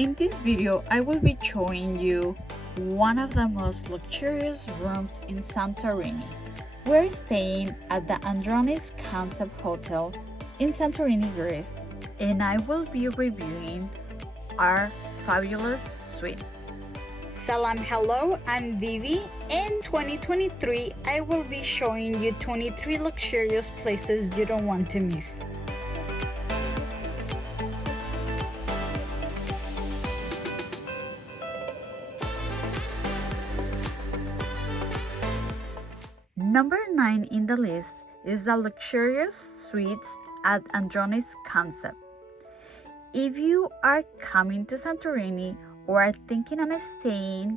In this video, I will be showing you one of the most luxurious rooms in Santorini. We're staying at the Andronis Concept Hotel in Santorini, Greece, and I will be reviewing our fabulous suite. Salam, hello, I'm ViVi. In 2023, I will be showing you 23 luxurious places you don't want to miss. Number 9 in the list is the luxurious suites at Andronis Concept. If you are coming to Santorini or are thinking on staying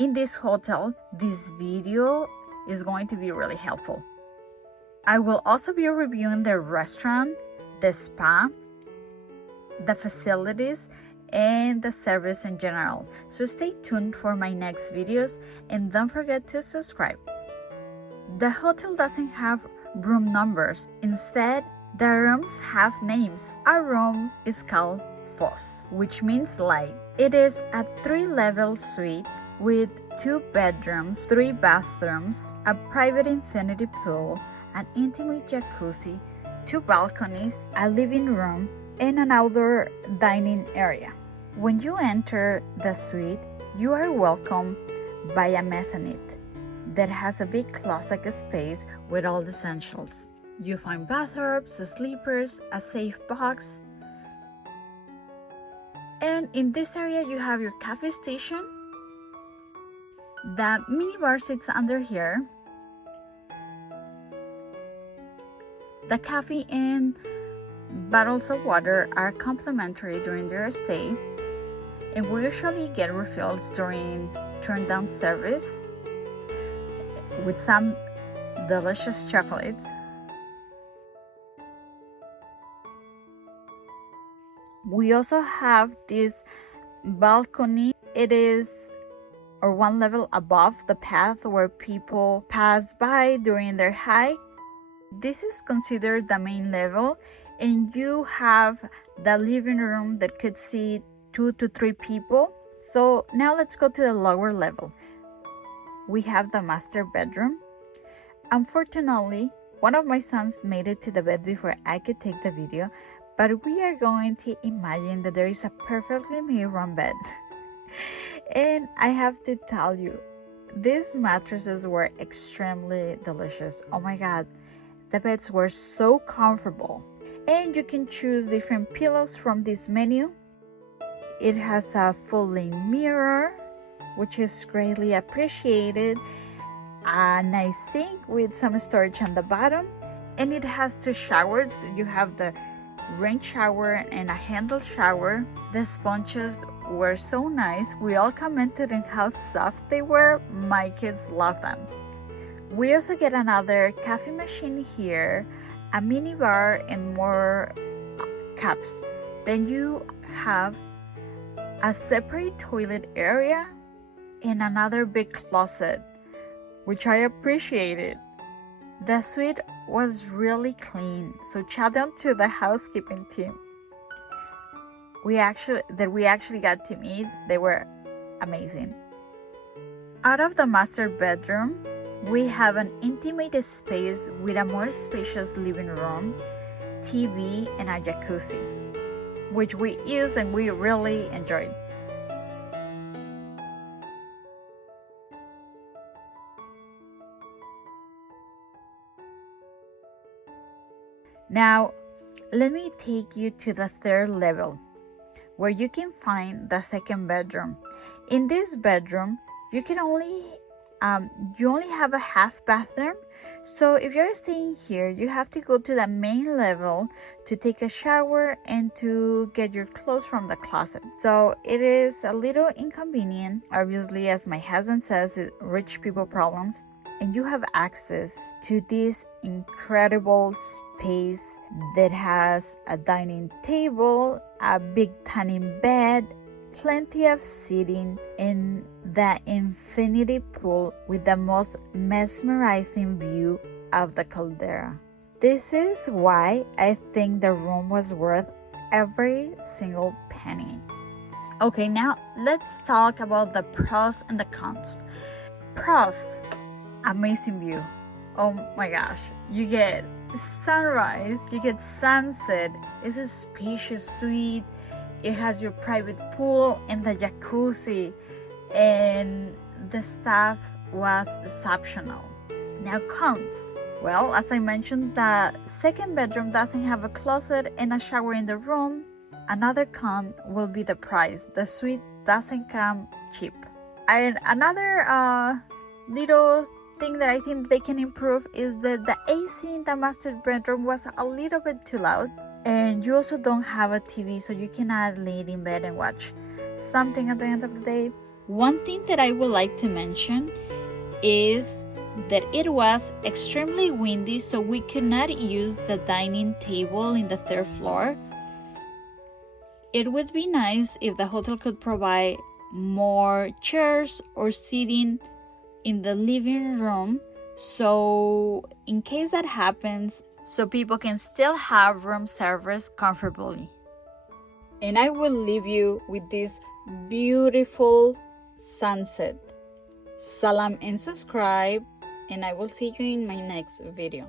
in this hotel, this video is going to be really helpful. I will also be reviewing the restaurant, the spa, the facilities, and the service in general. So stay tuned for my next videos and don't forget to subscribe. The hotel doesn't have room numbers. Instead, the rooms have names. Our room is called Fos, which means light. It is a 3-level suite with 2 bedrooms, 3 bathrooms, a private infinity pool, an intimate jacuzzi, 2 balconies, a living room, and an outdoor dining area. When you enter the suite, you are welcomed by a mezzanine that has a big closet space with all the essentials. You find bathrobes, sleepers, a safe box, and in this area you have your cafe station. The minibar sits under here. The coffee and bottles of water are complimentary during your stay, and we usually get refills during turn down service with some delicious chocolates. We also have this balcony. It is one level above the path where people pass by during their hike. This is considered the main level, and you have the living room that could seat 2 to 3 people. So now let's go to the lower level. We have the master bedroom. Unfortunately, one of my sons made it to the bed before I could take the video, but we are going to imagine that there is a perfectly made round bed. And I have to tell you, these mattresses were extremely delicious. Oh my god, the beds were so comfortable. And you can choose different pillows from this menu. It has a full-length mirror, which is greatly appreciated, a nice sink with some storage on the bottom, and it has 2 showers. You have the rain shower and a handle shower. The sponges were so nice. We all commented on how soft they were. My kids love them. We also get another coffee machine here, a mini bar, and more cups. Then you have a separate toilet area and another big closet, which I appreciated. The suite was really clean, so shout out to the housekeeping team. We actually got to meet. They were amazing. Out of the master bedroom, we have an intimate space with a more spacious living room, TV, and a jacuzzi, which we used and we really enjoyed. Now, let me take you to the 3rd level, where you can find the 2nd bedroom. In this bedroom, you only have a half bathroom. So if you're staying here, you have to go to the main level to take a shower and to get your clothes from the closet. So it is a little inconvenient. Obviously, as my husband says, it's rich people problems. And you have access to this incredible space that has a dining table, a big tanning bed, plenty of seating, and the infinity pool with the most mesmerizing view of the caldera. This is why I think the room was worth every single penny. Okay, now let's talk about the pros and the cons. Pros: amazing view. Oh my gosh, you get sunrise, you get sunset. It's a spacious suite. It has your private pool and the jacuzzi, and the staff was exceptional. Now cons: well, as I mentioned, the second bedroom doesn't have a closet and a shower in the room. Another con will be the price. The suite doesn't come cheap. And another little thing that I think they can improve is that the AC in the master bedroom was a little bit too loud, and you also don't have a TV, so you cannot lay in bed and watch something at the end of the day. One thing that I would like to mention is that it was extremely windy, so we could not use the dining table in the third floor. It would be nice if the hotel could provide more chairs or seating in the living room, so in case that happens, so people can still have room service comfortably. And I will leave you with this beautiful sunset. Salam and subscribe, and I will see you in my next video.